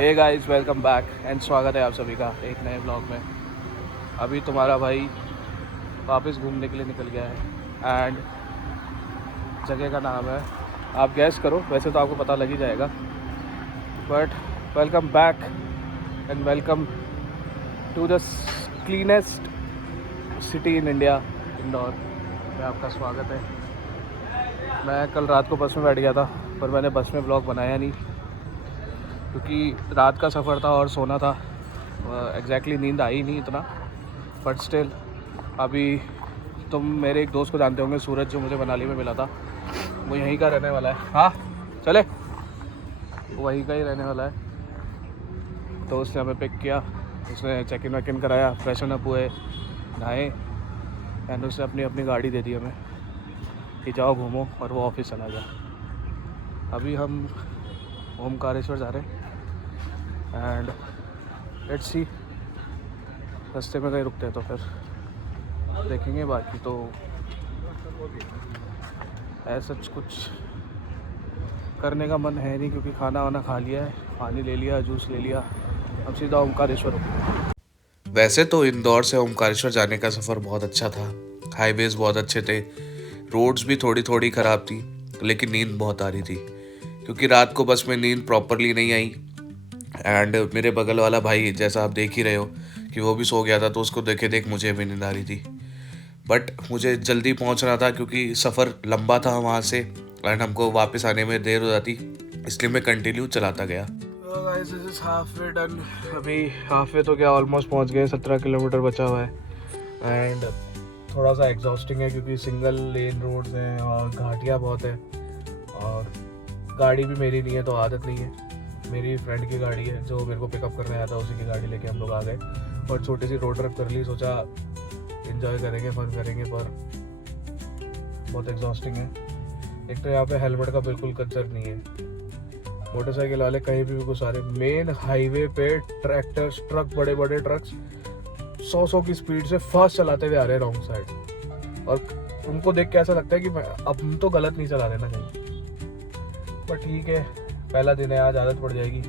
Hey guys, welcome back and स्वागत है आप सभी का एक नए ब्लॉग में। अभी तुम्हारा भाई वापस घूमने के लिए निकल गया है एंड जगह का नाम है, आप गैस करो, वैसे तो आपको पता लग ही जाएगा, but welcome back and welcome to the cleanest city in India, Indore में आपका स्वागत है। मैं कल रात को बस में बैठ गया था, पर मैंने बस में ब्लॉग बनाया नहीं क्योंकि रात का सफ़र था और सोना था। एग्जैक्टली नींद आई नहीं इतना, बट स्टिल अभी तुम मेरे एक दोस्त को जानते होंगे, सूरज, जो मुझे मनाली में मिला था। वो यहीं का रहने वाला है। हाँ चले, वो वहीं का ही रहने वाला है। तो उसने हमें पिक किया, उसने चेक इन वेक इन कराया, फ्रेशन अप हुए, नहाए एंड उसने अपनी अपनी गाड़ी दे दी हमें कि जाओ घूमो, और वो ऑफिस चला गया। अभी हम ओमकारेश्वर जा रहे हैं एंड लेट्स सी, रास्ते में कहीं रुकते हैं तो फिर देखेंगे। बाकी तो ऐसा कुछ करने का मन है नहीं क्योंकि खाना वाना खा लिया है, पानी ले लिया, जूस ले लिया, अब सीधा ओमकारेश्वर। वैसे तो इंदौर से ओमकारेश्वर जाने का सफ़र बहुत अच्छा था। हाईवेज बहुत अच्छे थे, रोड्स भी थोड़ी थोड़ी ख़राब थी, लेकिन नींद बहुत आ रही थी क्योंकि रात को बस में नींद प्रॉपरली नहीं आई। एंड मेरे बगल वाला भाई, जैसा आप देख ही रहे हो कि वो भी सो गया था, तो उसको देखे देख मुझे भी नींद आ रही थी। बट मुझे जल्दी पहुंचना था क्योंकि सफ़र लंबा था वहाँ से एंड हमको वापस आने में देर हो जाती, इसलिए मैं कंटिन्यू चलाता गया। Guys, this is half way done. अभी हाफ वे तो क्या, ऑलमोस्ट पहुंच गए। 17 किलोमीटर बचा हुआ है एंड थोड़ा सा एग्जॉस्टिंग है क्योंकि सिंगल लेन रोड्स हैं और घाटियाँ बहुत है, और गाड़ी भी मेरी नहीं है तो आदत नहीं है। मेरी फ्रेंड की गाड़ी है जो मेरे को पिकअप करने आया था, उसी की गाड़ी लेके हम लोग आ गए और छोटी सी रोड ट्रिप कर ली। सोचा एंजॉय करेंगे, फन करेंगे, पर बहुत एग्जॉस्टिंग है। एक तो यहाँ पे हेलमेट का बिल्कुल कंसर्न नहीं है। मोटरसाइकिल वाले कहीं भी घुस आ रहे, मेन हाईवे पे ट्रैक्टर्स, ट्रक, बड़े बड़े ट्रक्स 100 की स्पीड से फास्ट चलाते हुए आ रहे हैं रॉन्ग साइड, और उनको देख के ऐसा लगता है कि अब हम तो गलत नहीं चला रहे ना कहीं। पर ठीक है, पहला दिन है, आज आदत पड़ जाएगी।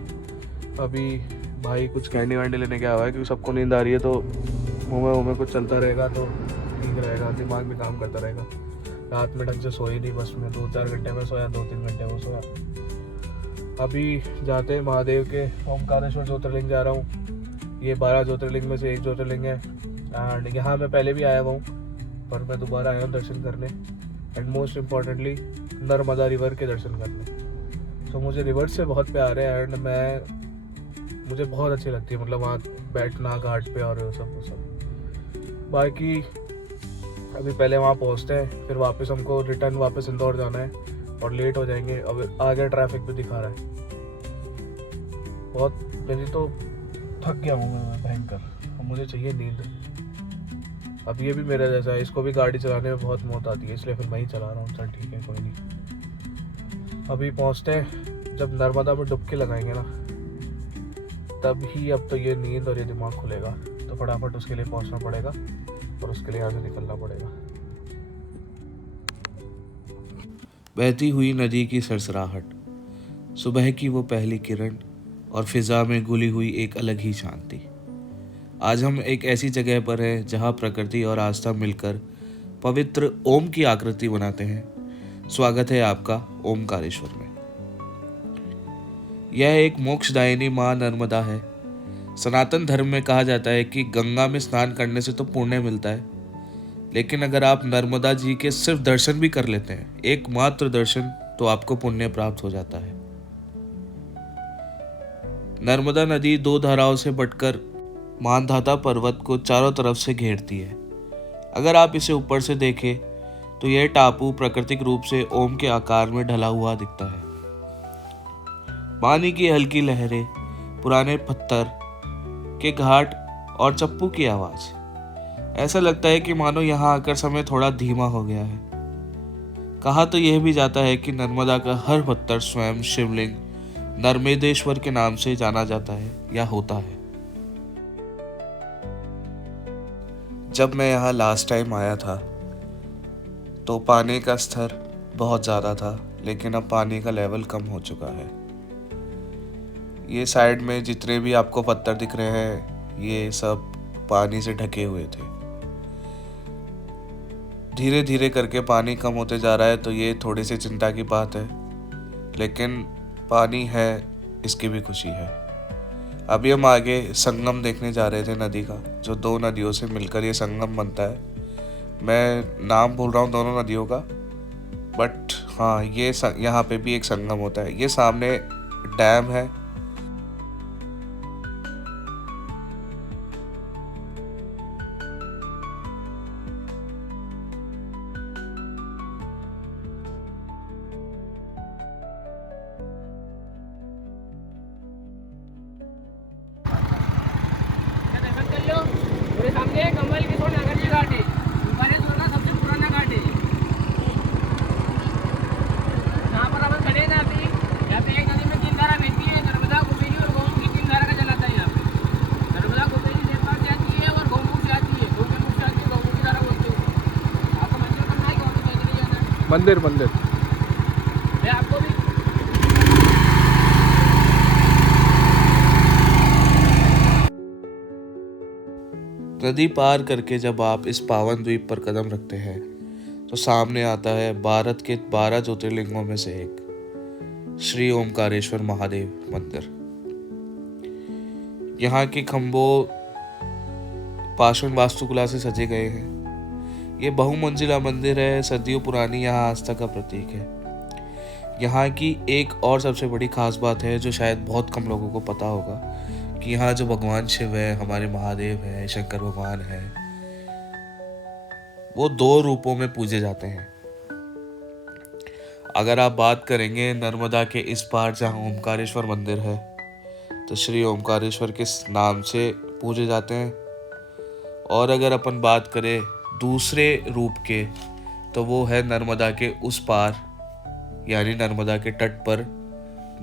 अभी भाई कुछ कैंडी वैंडी लेने गया हुआ है क्योंकि सबको नींद आ रही है, तो मुँह में कुछ चलता रहेगा तो ठीक रहेगा, दिमाग भी काम करता रहेगा। रात में ढंग से सोई नहीं, बस में 2-4 घंटे में सोया, 2-3 घंटे में सोया। अभी जाते हैं महादेव के, ओमकारेश्वर ज्योतिर्लिंग जा रहा हूँ। ये 12 ज्योतिर्लिंग में से एक ज्योतिर्लिंग है एंड यहाँ मैं पहले भी आया हुआ हूँ, पर मैं दोबारा आया हूँ दर्शन करने and most importantly Narmada river के दर्शन करने। तो मुझे रिवर से बहुत प्यार है एंड मुझे बहुत अच्छी लगती है, मतलब वहाँ बैठना घाट पे और सब। बाकी अभी पहले वहाँ पहुँचते हैं, फिर वापस हमको रिटर्न वापस इंदौर जाना है और लेट हो जाएंगे। अब आगे ट्रैफिक भी दिखा रहा है बहुत। मेरी तो थक गया हूँ मैं भयंकर, और मुझे चाहिए नींद। अब ये भी मेरा जैसा है, इसको भी गाड़ी चलाने में बहुत मौत आती है, इसलिए फिर मैं ही चला रहा हूँ। चल ठीक है, कोई नहीं। अभी पहुँचते हैं, जब नर्मदा में डुबकी लगाएंगे ना, तब ही अब तो ये नींद और ये दिमाग खुलेगा। तो फटाफट उसके लिए पहुँचना पड़ेगा और उसके लिए यहाँ से निकलना पड़ेगा। बहती हुई नदी की सरसराहट, सुबह की वो पहली किरण और फिजा में घुली हुई एक अलग ही शांति। आज हम एक ऐसी जगह पर हैं जहाँ प्रकृति और आस्था मिलकर पवित्र ओम की आकृति बनाते हैं। स्वागत है आपका ओमकारेश्वर में। यह एक मोक्षदायिनी माँ नर्मदा है। सनातन धर्म में कहा जाता है कि गंगा में स्नान करने से तो पुण्य मिलता है, लेकिन अगर आप नर्मदा जी के सिर्फ दर्शन भी कर लेते हैं, एकमात्र दर्शन, तो आपको पुण्य प्राप्त हो जाता है। नर्मदा नदी दो धाराओं से बटकर मानधाता पर्वत को चारों तरफ से घेरती है। अगर आप इसे ऊपर से देखें तो यह टापू प्राकृतिक रूप से ओम के आकार में ढला हुआ दिखता है। पानी की हल्की लहरें, पुराने पत्थर के घाट और चप्पू की आवाज, ऐसा लगता है कि मानो यहाँ आकर समय थोड़ा धीमा हो गया है। कहा तो यह भी जाता है कि नर्मदा का हर पत्थर स्वयं शिवलिंग नर्मदेश्वर के नाम से जाना जाता है या होता है। जब मैं यहाँ लास्ट टाइम आया था तो पानी का स्तर बहुत ज़्यादा था, लेकिन अब पानी का लेवल कम हो चुका है। ये साइड में जितने भी आपको पत्थर दिख रहे हैं ये सब पानी से ढके हुए थे। धीरे धीरे करके पानी कम होते जा रहा है, तो ये थोड़ी सी चिंता की बात है, लेकिन पानी है इसकी भी खुशी है। अभी हम आगे संगम देखने जा रहे थे नदी का, जो दो नदियों से मिलकर ये संगम बनता है। मैं नाम भूल रहा हूँ दोनों नदियों का, बट हाँ ये यहाँ पे भी एक संगम होता है। ये सामने डैम है। सामने कमल किशोर नगर जी घाट है, ओंकारेश्वर का सबसे पुराना घाट है। यहाँ पर अपन खड़े हैं ना अभी, यहाँ पे एक नदी में 3 धारा बहती है, नर्मदा, कुबेरी और गौमुखी 3 धारा का जल आता है। यहाँ पे नर्मदा कुबेरी नेपाल से आती है और गौमुख से आती है, गौमुख से आती है, गौमुखी धारा बोलते हैं। आपको मंदिर करना है कि वहाँ पे पैदल ही जाना है? मंदिर मैं आपको भी नदी पार करके जब आप इस पावन द्वीप पर कदम रखते हैं तो सामने आता है भारत के 12 ज्योतिर्लिंगों में से एक श्री ओमकारेश्वर महादेव मंदिर। यहाँ के खंभों पाषाण वास्तुकला से सजे गए हैं। ये बहुमंजिला मंदिर है, सदियों पुरानी यहाँ आस्था का प्रतीक है। यहाँ की एक और सबसे बड़ी खास बात है जो शायद बहुत कम लोगों को पता होगा, कि यहाँ जो भगवान शिव है, हमारे महादेव है, शंकर भगवान है, वो 2 रूपों में पूजे जाते हैं। अगर आप बात करेंगे नर्मदा के इस पार जहाँ ओमकारेश्वर मंदिर है, तो श्री ओमकारेश्वर के नाम से पूजे जाते हैं। और अगर अपन बात करें दूसरे रूप के, तो वो है नर्मदा के उस पार, यानी नर्मदा के तट पर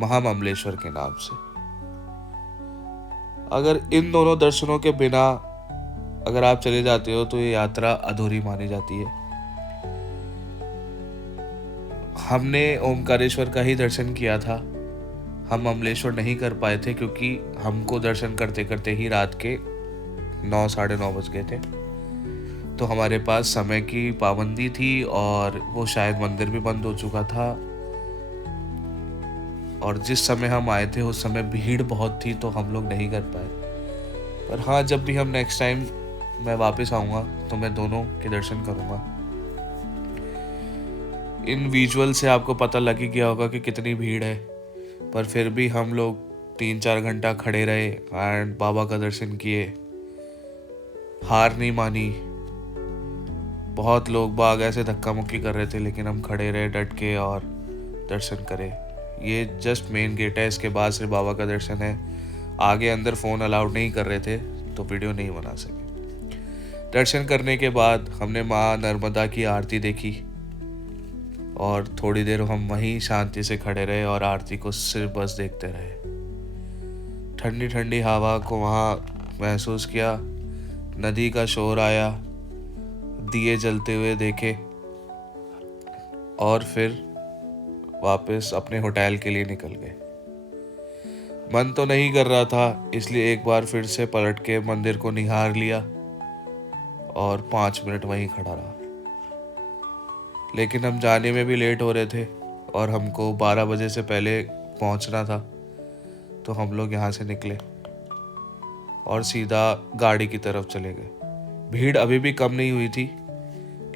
महाममलेश्वर के नाम से। अगर इन दोनों दर्शनों के बिना अगर आप चले जाते हो तो ये यात्रा अधूरी मानी जाती है। हमने ओमकारेश्वर का ही दर्शन किया था, हम ममलेश्वर नहीं कर पाए थे क्योंकि हमको दर्शन करते करते ही रात के 9 साढ़े 9 बज गए थे। तो हमारे पास समय की पाबंदी थी और वो शायद मंदिर भी बंद हो चुका था, और जिस समय हम आए थे उस समय भीड़ बहुत थी, तो हम लोग नहीं कर पाए। पर हाँ, जब भी हम नेक्स्ट टाइम मैं वापस आऊँगा तो मैं दोनों के दर्शन करूँगा। इन विजुअल से आपको पता लग ही गया होगा कि कितनी भीड़ है, पर फिर भी हम लोग 3-4 घंटा खड़े रहे एंड बाबा का दर्शन किए, हार नहीं मानी। बहुत लोग बाग ऐसे धक्का मुक्की कर रहे थे, लेकिन हम खड़े रहे डट के और दर्शन करे। ये जस्ट मेन गेट है, इसके बाद सिर्फ बाबा का दर्शन है। आगे अंदर फ़ोन अलाउड नहीं कर रहे थे तो वीडियो नहीं बना सके। दर्शन करने के बाद हमने माँ नर्मदा की आरती देखी और थोड़ी देर हम वहीं शांति से खड़े रहे और आरती को सिर्फ बस देखते रहे। ठंडी ठंडी हवा को वहाँ महसूस किया, नदी का शोर आया, दिए जलते हुए देखे और फिर वापस अपने होटल के लिए निकल गए। मन तो नहीं कर रहा था, इसलिए एक बार फिर से पलट के मंदिर को निहार लिया और 5 मिनट वहीं खड़ा रहा। लेकिन हम जाने में भी लेट हो रहे थे और हमको 12 बजे से पहले पहुंचना था, तो हम लोग यहाँ से निकले और सीधा गाड़ी की तरफ चले गए। भीड़ अभी भी कम नहीं हुई थी,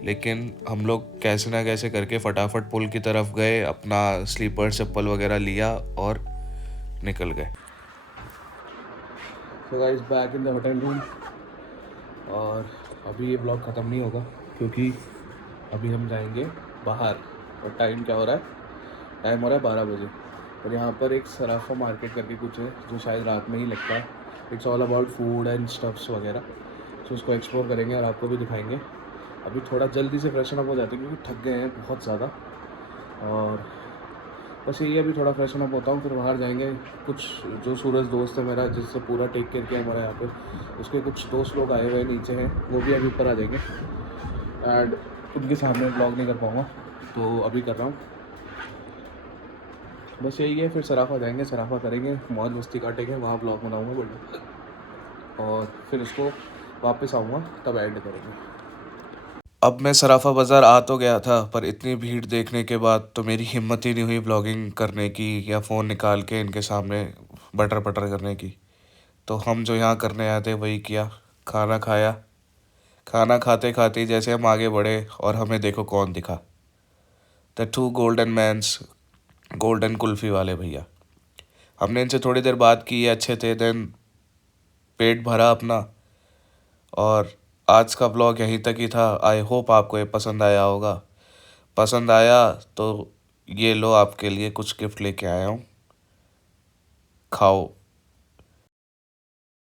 लेकिन हम लोग कैसे ना कैसे करके फटाफट पुल की तरफ गए, अपना स्लीपर चप्पल वगैरह लिया और निकल गए। So guys, back in the hotel room. और अभी ये ब्लॉग ख़त्म नहीं होगा क्योंकि अभी हम जाएंगे बाहर। और टाइम क्या हो रहा है? टाइम हो रहा है 12 बजे। और यहाँ पर एक सराफा मार्केट करके कुछ है जो शायद रात में ही लगता है। It's all about food and stuffs वगैरह। तो उसको एक्सप्लोर करेंगे और आपको भी दिखाएंगे। अभी थोड़ा जल्दी से फ्रेशन अप हो जाते हैं क्योंकि थक गए हैं बहुत ज़्यादा। और बस यही, अभी थोड़ा फ्रेशन अप होता हूँ, फिर बाहर जाएंगे। कुछ जो सूरज दोस्त है मेरा, जिससे पूरा टेक केयर किया हमारा यहाँ पे, उसके कुछ दोस्त लोग आए हुए नीचे हैं, वो भी अभी ऊपर आ जाएंगे। एंड उनके सामने ब्लॉग नहीं कर पाऊँगा, तो अभी कर रहा हूँ। बस यही है, फिर सराफा जाएंगे, सराफा करेंगे, मौज मस्ती काटेंगे, वहाँ ब्लॉग बनाऊँगा बढ़िया, और फिर उसको वापस आऊँगा तब एड करेंगे। अब मैं सराफा बाज़ार आ तो गया था, पर इतनी भीड़ देखने के बाद तो मेरी हिम्मत ही नहीं हुई ब्लॉगिंग करने की या फ़ोन निकाल के इनके सामने बटर पटर करने की। तो हम जो यहाँ करने आए थे वही किया, खाना खाया। खाना खाते खाते जैसे हम आगे बढ़े और हमें देखो कौन दिखा, the two golden mans, golden kulfi वाले भैया। हमने इनसे थोड़ी देर बात की, ये अच्छे थे, देन पेट भरा अपना। और आज का ब्लॉग यहीं तक ही था। आई होप आपको ये पसंद आया होगा। पसंद आया तो ये लो, आपके लिए कुछ गिफ्ट लेके आया हूँ, खाओ।